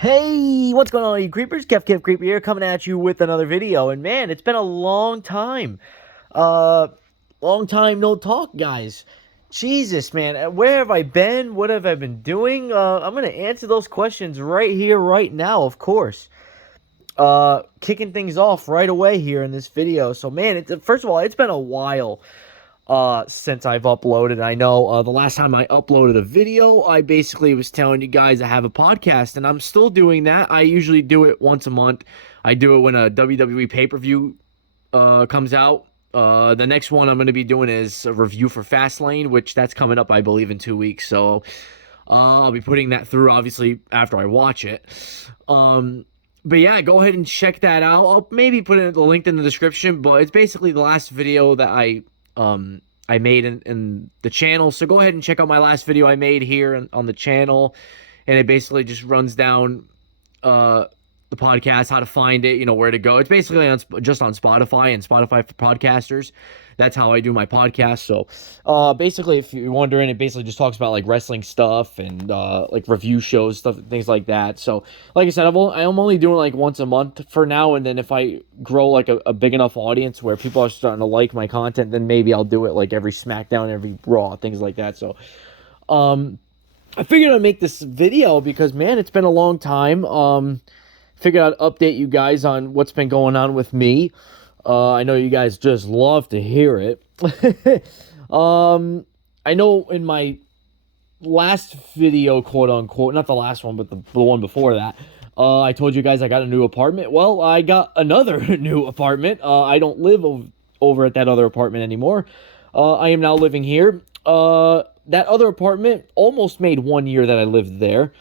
Hey, what's going on, you creepers? Kev Creeper here, coming at you with another video. And man, it's been a long time. Uh, long time no talk, guys. Jesus, man, where have I been? What have I been doing? I'm gonna answer those questions right here, right now, of course. Kicking things off right away here in this video. So, man, first of all, it's been a while since I've uploaded. I know the last time I uploaded a video, I basically was telling you guys I have a podcast, and I'm still doing that. I usually do it once a month. I do it when a WWE pay-per-view comes out. The next one I'm going to be doing is a review for Fastlane, which that's coming up, I believe, in 2 weeks. So I'll be putting that through, obviously, after I watch it. But yeah, go ahead and check that out. I'll maybe put the link in the description, but it's basically the last video that I made in the channel. So go ahead and check out my last video I made here on the channel, and it basically just runs down the podcast, how to find it, where to go. It's basically just on Spotify and Spotify for podcasters. That's how I do my podcast. So basically, if you're wondering, it basically just talks about like wrestling stuff and like review shows, stuff, things like that. So like I said, I'm only doing like once a month for now, and then if I grow like a big enough audience where people are starting to like my content, then maybe I'll do it like every SmackDown, every Raw, things like that. So I figured I'd make this video because, man, it's been a long time. Figured I'd update you guys on what's been going on with me. I know you guys just love to hear it. I know in my last video, quote unquote, not the last one, but the one before that, I told you guys I got a new apartment. Well, I got another new apartment. I don't live over at that other apartment anymore. I am now living here. That other apartment almost made 1 year that I lived there.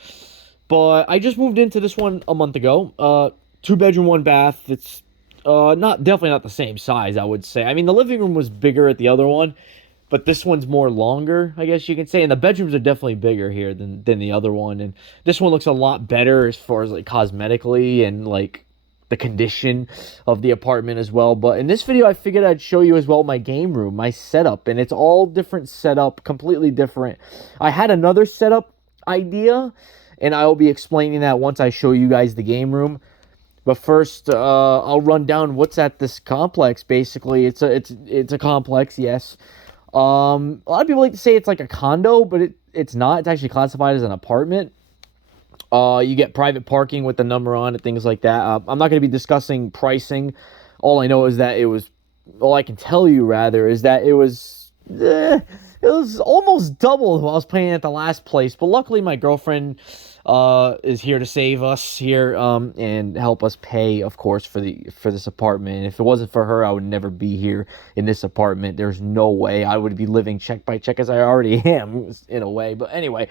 But I just moved into this one a month ago. 2 bedroom, 1 bath. It's definitely not the same size, I would say. I mean, the living room was bigger at the other one, but this one's more longer, I guess you can say. And the bedrooms are definitely bigger here than the other one. And this one looks a lot better as far as like cosmetically and like the condition of the apartment as well. But in this video, I figured I'd show you as well my game room, my setup, and it's all different setup, completely different. I had another setup idea, and I will be explaining that once I show you guys the game room. But first, I'll run down what's at this complex. Basically, it's a complex, yes. A lot of people like to say it's like a condo, but it's not. It's actually classified as an apartment. You get private parking with the number on it, things like that. I'm not going to be discussing pricing. All I know is that all I can tell you rather is that it was almost double what I was paying at the last place. But luckily, my girlfriend is here to save us here and help us pay, of course, for this apartment. And if it wasn't for her, I would never be here in this apartment. There's no way I would be living check by check as I already am in a way. But anyway,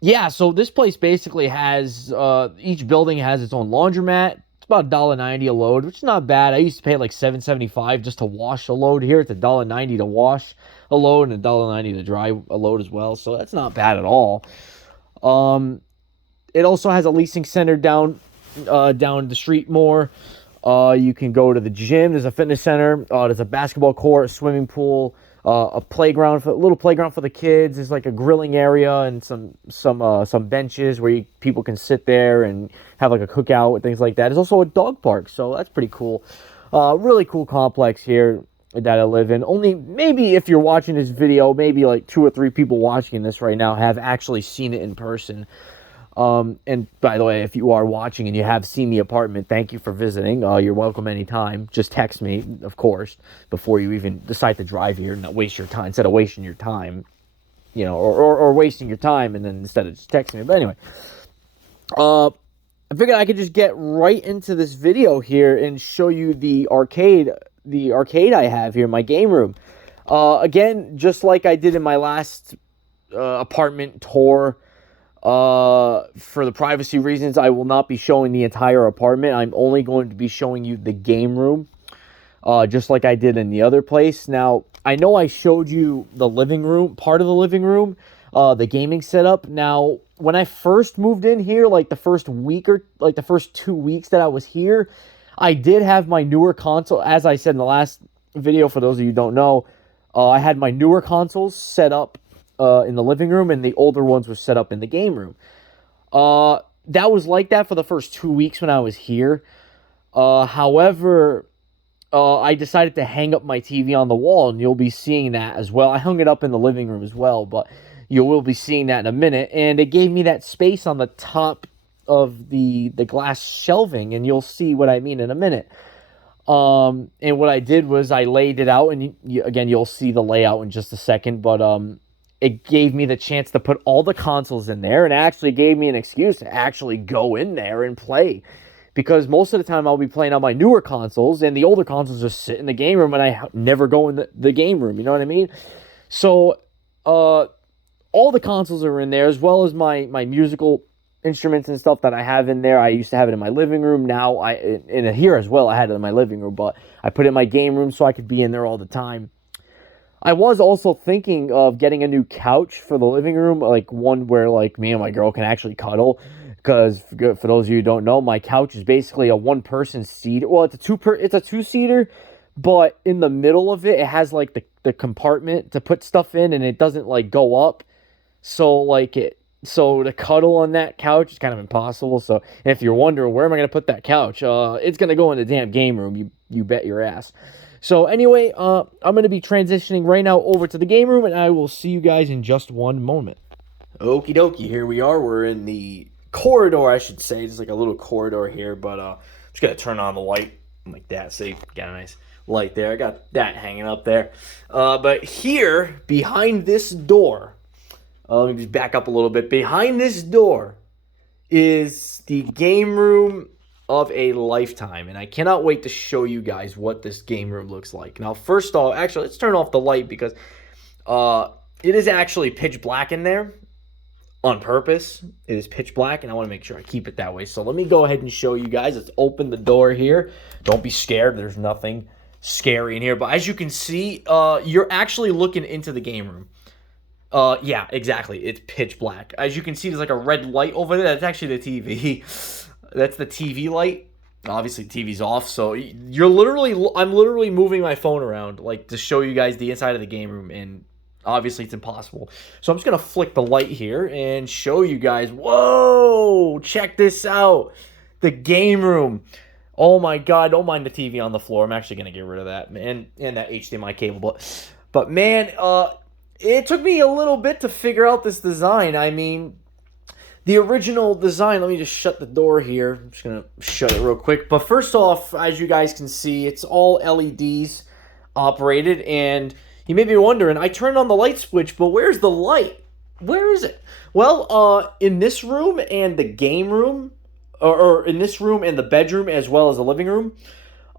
yeah. So this place basically has each building has its own laundromat. It's about $1.90 a load, which is not bad. I used to pay like $7.75 just to wash a load. Here it's $1.90 to wash a load and $1.90 to dry a load as well. So that's not bad at all. It also has a leasing center down the street more. You can go to the gym. There's a fitness center. There's a basketball court, a swimming pool, a little playground for the kids. There's like a grilling area and some benches where people can sit there and have like a cookout and things like that. There's also a dog park, so that's pretty cool. Really cool complex here that I live in. Only maybe if you're watching this video, maybe like 2 or 3 people watching this right now have actually seen it in person. And by the way, if you are watching and you have seen the apartment, thank you for visiting. You're welcome anytime. Just text me, of course, before you even decide to drive here and not waste your time. Instead of wasting your time, or wasting your time and then instead of just texting me. But anyway, I figured I could just get right into this video here and show you the arcade I have here, my game room. Again, just like I did in my last apartment tour, for the privacy reasons, I will not be showing the entire apartment. I'm only going to be showing you the game room, just like I did in the other place. Now, I know I showed you the living room, part of the living room, the gaming setup. Now, when I first moved in here, like the first week or like the first 2 weeks that I was here, I did have my newer console. As I said in the last video, for those of you who don't know, I had my newer consoles set up in the living room, and the older ones were set up in the game room. That was like that for the first 2 weeks when I was here. However, I decided to hang up my TV on the wall, and you'll be seeing that as well. I hung it up in the living room as well, but you will be seeing that in a minute. And it gave me that space on the top of the glass shelving, and you'll see what I mean in a minute. And what I did was I laid it out, and again, you'll see the layout in just a second, but it gave me the chance to put all the consoles in there, and actually gave me an excuse to actually go in there and play. Because most of the time I'll be playing on my newer consoles, and the older consoles just sit in the game room, and I never go in the game room. You know what I mean? So, all the consoles are in there, as well as my musical instruments and stuff that I have in there. I used to have it in my living room. Now in here as well, I had it in my living room, but I put it in my game room so I could be in there all the time. I was also thinking of getting a new couch for the living room, like one where like me and my girl can actually cuddle. Because for those of you who don't know, my couch is basically a one-person seat. Well, it's a two-seater, but in the middle of it, it has like the compartment to put stuff in, and it doesn't like go up. So to cuddle on that couch is kind of impossible. So if you're wondering where am I going to put that couch, it's going to go in the damn game room. You bet your ass. So anyway, I'm going to be transitioning right now over to the game room, and I will see you guys in just one moment. Okie dokie, here we are. We're in the corridor, I should say. There's like a little corridor here, but I'm just going to turn on the light like that. See, got a nice light there. I got that hanging up there. But here, behind this door, let me just back up a little bit. Behind this door is the game room of a lifetime, and I cannot wait to show you guys what this game room looks like. Now, first off, actually, let's turn off the light because it is actually pitch black in there on purpose. It is pitch black, and I want to make sure I keep it that way. So let me go ahead and show you guys. Let's open the door here. Don't be scared. There's nothing scary in here, but as you can see, you're actually looking into the game room. Yeah, exactly. It's pitch black. As you can see, there's like a red light over there. That's actually the TV. That's the TV light. Obviously, TV's off, so I'm literally moving my phone around like to show you guys the inside of the game room, and obviously it's impossible. So I'm just gonna flick the light here and show you guys. Whoa! Check this out. The game room. Oh my God! Don't mind the TV on the floor. I'm actually gonna get rid of that, man, and that HDMI cable. But man, it took me a little bit to figure out this design. I mean, the original design, let me just shut the door here. I'm just going to shut it real quick. But first off, as you guys can see, it's all LEDs operated. And you may be wondering, I turned on the light switch, but where's the light? Where is it? Well, in this room and the game room, or in this room and the bedroom as well as the living room,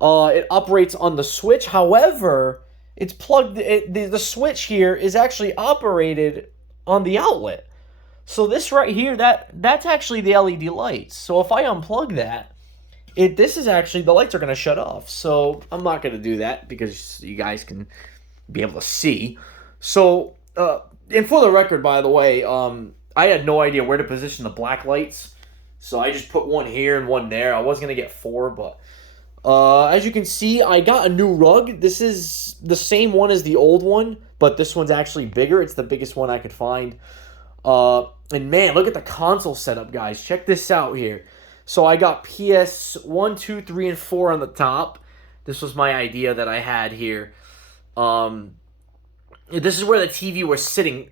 it operates on the switch. However, it's plugged. The switch here is actually operated on the outlet. So this right here, that's actually the LED lights. So if I unplug that, this is actually, the lights are going to shut off. So I'm not going to do that because you guys can be able to see. So, and for the record, by the way, I had no idea where to position the black lights. So I just put one here and one there. I was going to get 4, but as you can see, I got a new rug. This is the same one as the old one, but this one's actually bigger. It's the biggest one I could find. And man, look at the console setup, guys. Check this out here. So I got PS 1, 2, 3, and 4 on the top. This was my idea that I had here. This is where the TV was sitting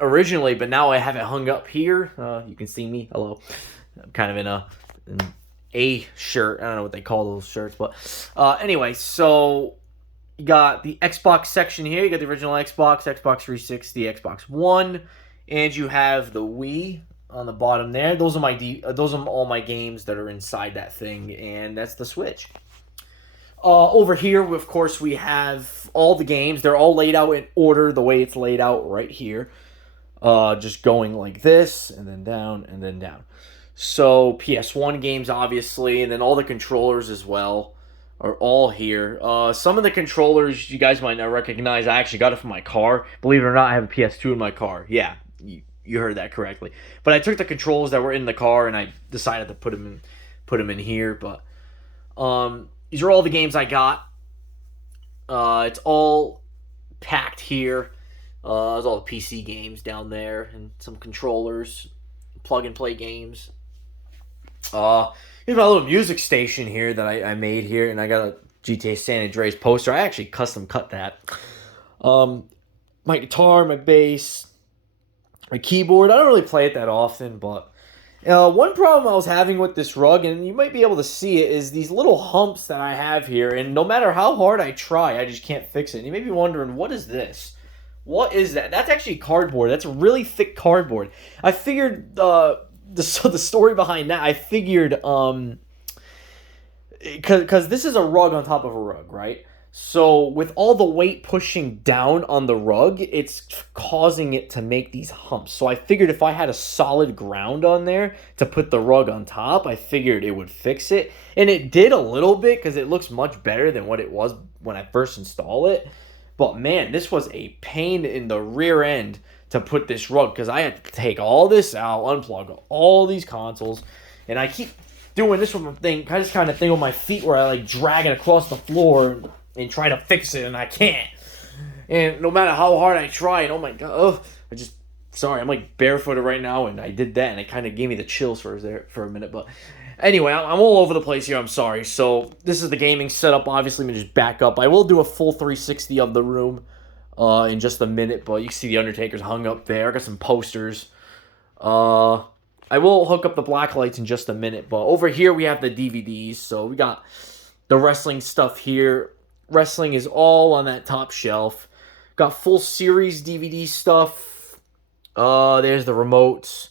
originally, but now I have it hung up here. You can see me. Hello. I'm kind of in an A shirt. I don't know what they call those shirts, but anyway, so you got the Xbox section here. You got the original Xbox, Xbox 360, Xbox One, and you have the Wii on the bottom there. Those are all my games that are inside that thing, and that's the Switch. Over here, of course, we have all the games. They're all laid out in order the way it's laid out right here. Just going like this, and then down, and then down. So PS1 games, obviously, and then all the controllers as well are all here. Some of the controllers you guys might not recognize. I actually got it from my car. Believe it or not, I have a PS2 in my car. Yeah, you heard that correctly. But I took the controls that were in the car and I decided to put them in here. But these are all the games I got. It's all packed here. There's all the PC games down there and some controllers. plug and play games. Here's my little music station here that I made here, and I got a GTA San Andreas poster. I actually custom cut that. My guitar, my bass, my keyboard. I don't really play it that often, but one problem I was having with this rug, and you might be able to see it, is these little humps that I have here, and no matter how hard I try, I just can't fix it. And you may be wondering, what is this? What is that? That's actually cardboard. That's really thick cardboard. I figured the story behind that, I figured because this is a rug on top of a rug, right? So with all the weight pushing down on the rug, it's causing it to make these humps. So I figured if I had a solid ground on there to put the rug on top, I figured it would fix it. And it did a little bit because it looks much better than what it was when I first installed it. But man, this was a pain in the rear end to put this rug because I had to take all this out, unplug all these consoles, and I keep doing this with my thing, I just kind of thing with my feet where I like drag it across the floor and try to fix it, and I can't. And no matter how hard I try, and oh my god, sorry, I'm like barefooted right now, and I did that, and it kind of gave me the chills for a minute. But anyway, I'm all over the place here. I'm sorry. So this is the gaming setup. Obviously, let me just back up. I will do a full 360 of the room in just a minute, but you can see the Undertaker's hung up there. I got some posters. I will hook up the black lights in just a minute, but over here we have the DVDs. So we got the wrestling stuff here. Wrestling is all on that top shelf. Got full series DVD stuff. There's the remotes.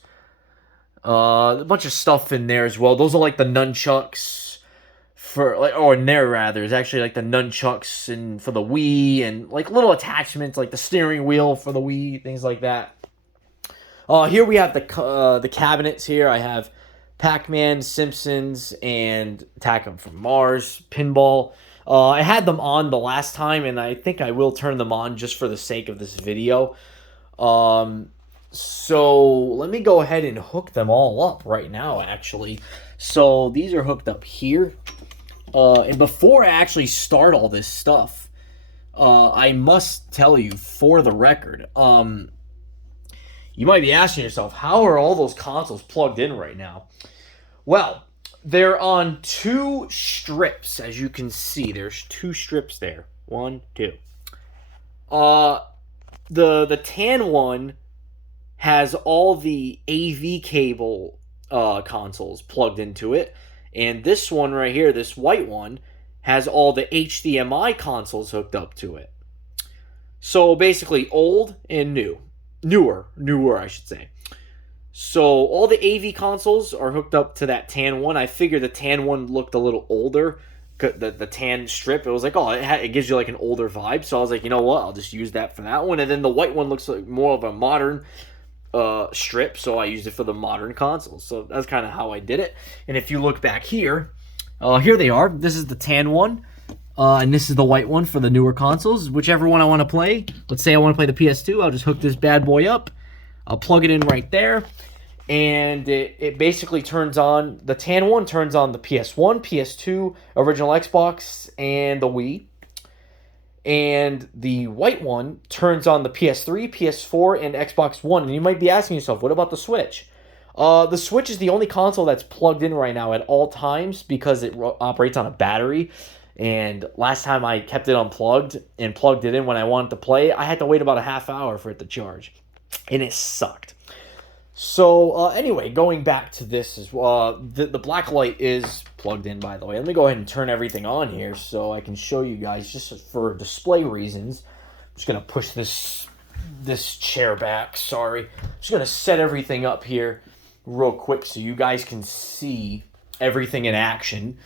A bunch of stuff in there as well. Those are like the nunchucks it's actually like the nunchucks and for the Wii, and like little attachments like the steering wheel for the Wii, things like that. Here we have the cabinets here. I have Pac-Man, Simpsons, and Attack 'em from Mars, Pinball. I had them on the last time, and I think I will turn them on just for the sake of this video. So let me go ahead and hook them all up right now, actually. So these are hooked up here. And before I actually start all this stuff, I must tell you, for the record, you might be asking yourself, how are all those consoles plugged in right now? Well, they're on two strips, as you can see. There's two strips there. 1, 2. The tan one has all the AV cable consoles plugged into it. And this one right here, this white one, has all the HDMI consoles hooked up to it. So basically old and new. Newer, I should say. So all the AV consoles are hooked up to that tan one. I figured the tan one looked a little older. The tan strip, it was like, it gives you like an older vibe. So I was like, you know what, I'll just use that for that one. And then the white one looks like more of a modern strip, so I used it for the modern consoles. So that's kind of how I did it. And if you look back here, here they are. This is the tan one, and this is the white one for the newer consoles. Whichever one I want to play. Let's say I want to play the PS2. I'll just hook this bad boy up. I'll plug it in right there, and it basically turns on. The tan one turns on the PS1, PS2, original Xbox, and the Wii. And the white one turns on the PS3, PS4, and Xbox One. And you might be asking yourself, what about the Switch? The Switch is the only console that's plugged in right now at all times because it operates on a battery. And last time I kept it unplugged and plugged it in when I wanted to play, I had to wait about a half hour for it to charge. And it sucked. So anyway, going back to this, the black light is plugged in, by the way. Let me go ahead and turn everything on here so I can show you guys, just for display reasons. I'm just going to push this chair back. Sorry. I'm just going to set everything up here real quick so you guys can see everything in action.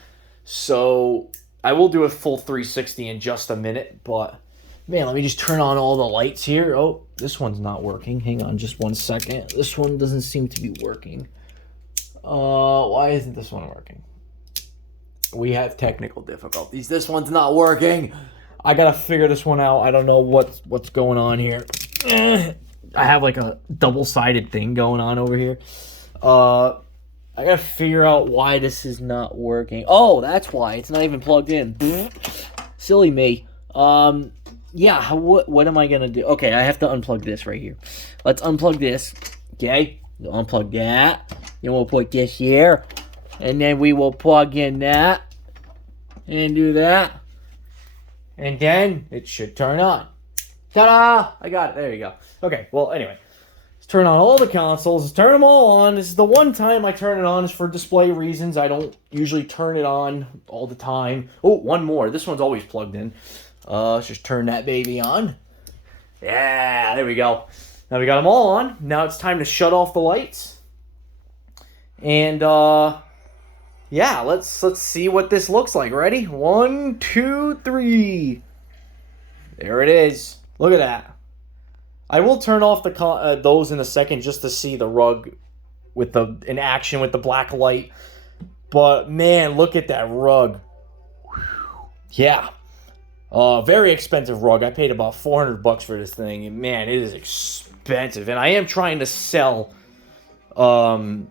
So I will do a full 360 in just a minute, but man, let me just turn on all the lights here. Oh, this one's not working. Hang on just one second. This one doesn't seem to be working. Why isn't this one working? We have technical difficulties. This one's not working. I gotta figure this one out. I don't know what's going on here. I have like a double-sided thing going on over here. I gotta figure out why this is not working. Oh, that's why. It's not even plugged in. Silly me. Yeah, what am I going to do? Okay, I have to unplug this right here. Let's unplug this, okay? Unplug that. Then we'll put this here. And then we will plug in that. And do that. And then it should turn on. Ta-da! I got it. There you go. Okay, well, anyway. Let's turn on all the consoles. Let's turn them all on. This is the one time I turn it on is for display reasons. I don't usually turn it on all the time. Oh, one more. This one's always plugged in. Let's just turn that baby on. Yeah, there we go. Now we got them all on. Now it's time to shut off the lights. And, yeah, let's see what this looks like. Ready? 1, 2, 3. There it is. Look at that. I will turn off the those in a second just to see the rug with in action with the black light. But man, look at that rug. Yeah. Very expensive rug. I paid about $400 for this thing, and man, it is expensive. And I am trying to sell that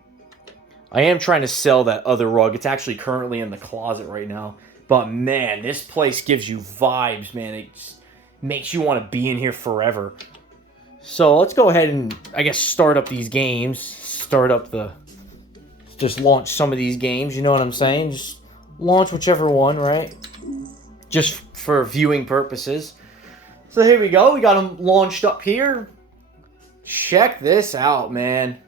other rug. It's actually currently in the closet right now. But man, this place gives you vibes, man. It just makes you want to be in here forever. So let's go ahead and, I guess, start up these games. Just launch some of these games, you know what I'm saying? Just launch whichever one, right? Just for viewing purposes. So here we go. We got them launched up here. Check this out, man.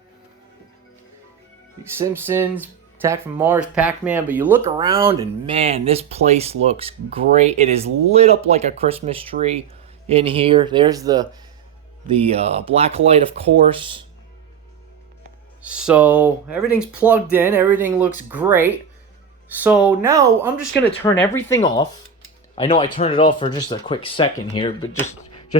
Simpsons, Attack from Mars, Pac-Man, but you look around and man, this place looks great. It is lit up like a Christmas tree in here. There's the black light, of course. So everything's plugged in. Everything looks great. So now I'm just gonna turn everything off. I know I turned it off for just a quick second here, but just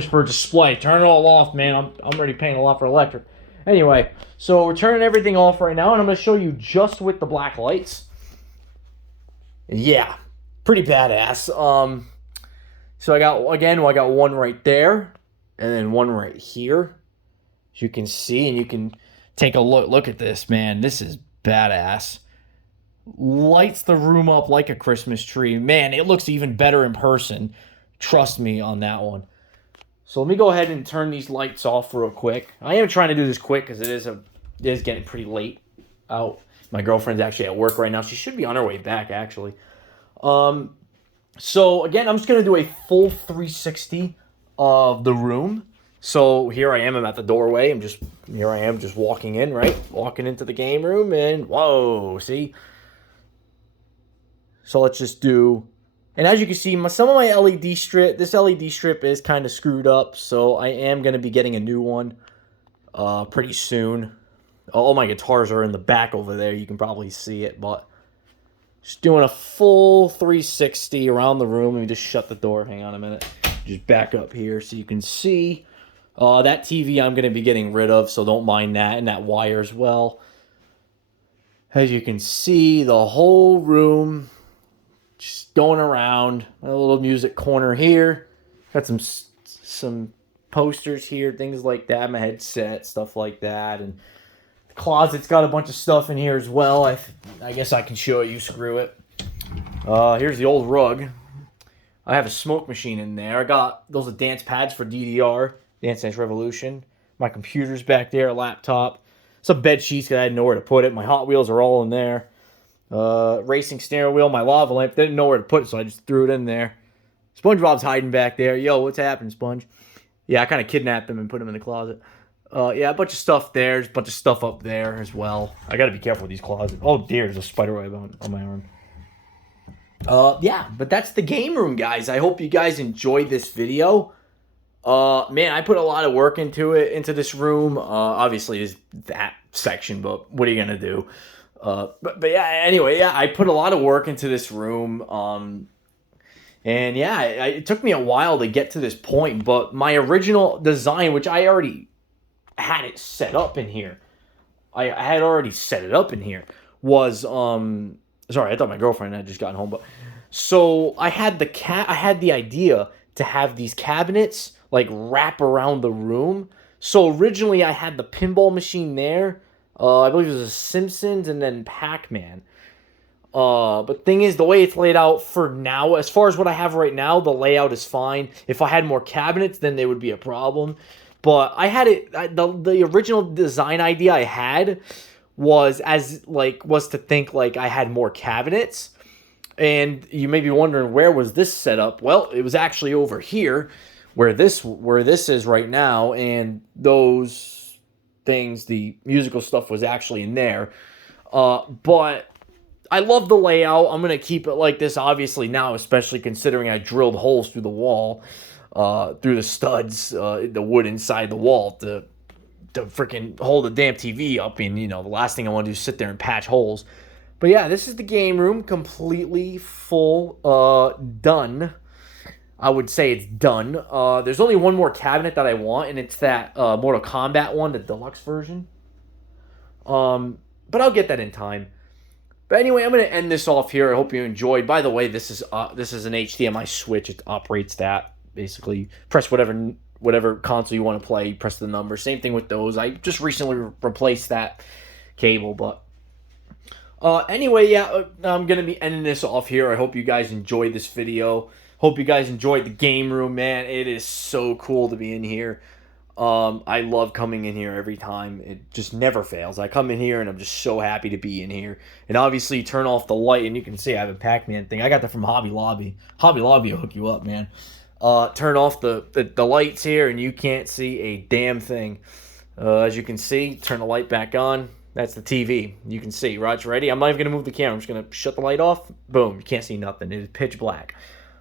for display, turn it all off, man. I'm already paying a lot for electric. Anyway, so we're turning everything off right now, and I'm going to show you just with the black lights. Yeah, pretty badass. So I got one right there, and then one right here. As you can see, and you can take a look. Look at this, man. This is badass. Lights the room up like a Christmas tree. Man, it looks even better in person. Trust me on that one. So let me go ahead and turn these lights off real quick. I am trying to do this quick because it is getting pretty late out. My girlfriend's actually at work right now. She should be on her way back, actually. So again, I'm just going to do a full 360 of the room. So here I am. I'm at the doorway. Here I am just walking in, right? Walking into the game room, and whoa, see? So let's just do... And as you can see, some of my LED strip, this LED strip is kind of screwed up, so I am going to be getting a new one pretty soon. All my guitars are in the back over there. You can probably see it, but just doing a full 360 around the room. Let me just shut the door. Hang on a minute. Just back up here so you can see. That TV I'm going to be getting rid of, so don't mind that, and that wire as well. As you can see, the whole room... just going around. A little music corner here. Got some posters here, things like that. My headset, stuff like that. And the closet's got a bunch of stuff in here as well. I guess I can show you. Screw it. Here's the old rug. I have a smoke machine in there. I got those are dance pads for DDR, Dance Dance Revolution. My computer's back there, a laptop. Some bed sheets because I had nowhere to put it. My Hot Wheels are all in there. Racing steering wheel, my lava lamp. Didn't know where to put it, so I just threw it in there. SpongeBob's hiding back there. Yo, what's happening, Sponge? Yeah, I kind of kidnapped him and put him in the closet. Yeah, a bunch of stuff there. There's a bunch of stuff up there as well. I gotta be careful with these closets. Oh dear, there's a spider web on my arm. Yeah, but that's the game room, guys. I hope you guys enjoyed this video. Man, I put a lot of work into this room. Obviously, is that section, but what are you gonna do? But yeah, anyway, yeah, I put a lot of work into this room. And yeah, it took me a while to get to this point, but my original design, which I already had it set up in here, I had already set it up in here, was, sorry, I thought my girlfriend had just gotten home, but, so I had the idea to have these cabinets, like, wrap around the room. So originally I had the pinball machine there. I believe it was a Simpsons and then Pac-Man. But thing is, the way it's laid out for now, as far as what I have right now, the layout is fine. If I had more cabinets, then there would be a problem. But I had it. The original design idea I had was to think like I had more cabinets. And you may be wondering, where was this set up? Well, it was actually over here, where this is right now, and those things, the musical stuff, was actually in there. But I love the layout. I'm gonna keep it like this, obviously now, especially considering I drilled holes through the wall, through the studs, the wood inside the wall to freaking hold the damn TV up. And the last thing I want to do is sit there and patch holes. But yeah, this is the game room, completely full, done. I would say it's done. There's only one more cabinet that I want, and it's that Mortal Kombat one, the deluxe version. But I'll get that in time. But anyway, I'm going to end this off here. I hope you enjoyed. By the way, this is an HDMI switch. It operates that. Basically, press whatever console you want to play, press the number. Same thing with those. I just recently replaced that cable, but anyway, yeah, I'm going to be ending this off here. I hope you guys enjoyed this video. Hope you guys enjoyed the game room, man. It is so cool to be in here. I love coming in here every time. It just never fails. I come in here and I'm just so happy to be in here. And obviously, you turn off the light and you can see I have a Pac-Man thing. I got that from Hobby Lobby. Hobby Lobby will hook you up, man. Turn off the lights here and you can't see a damn thing. As you can see, turn the light back on. That's the TV. You can see. Roger, ready? I'm not even going to move the camera. I'm just going to shut the light off. Boom. You can't see nothing. It is pitch black.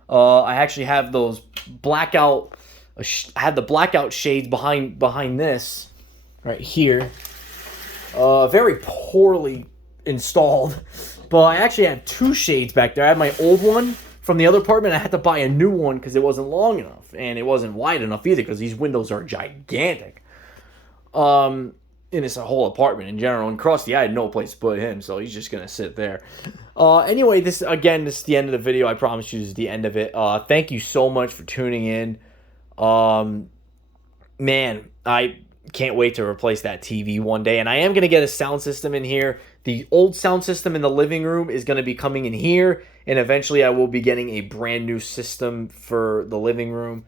I actually have those blackout... I had the blackout shades behind this right here. Very poorly installed. But I actually had two shades back there. I had my old one from the other apartment. I had to buy a new one because it wasn't long enough. And it wasn't wide enough either because these windows are gigantic. And it's a whole apartment in general. And Krusty, I had no place to put him, so he's just going to sit there. Anyway, this is the end of the video. I promise you this is the end of it. Thank you so much for tuning in. Man, I can't wait to replace that TV one day. And I am going to get a sound system in here. The old sound system in the living room is going to be coming in here. And eventually I will be getting a brand new system for the living room.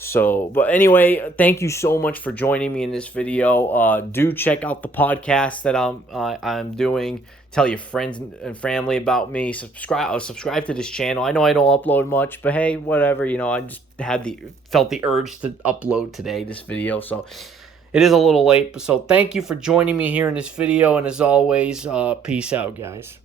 So, but anyway, thank you so much for joining me in this video. Do check out the podcast that I'm doing. Tell your friends and family about me. Subscribe to this channel. I know I don't upload much, but hey, whatever. I just felt the urge to upload today this video, so it is a little late. So thank you for joining me here in this video, and as always, peace out, guys.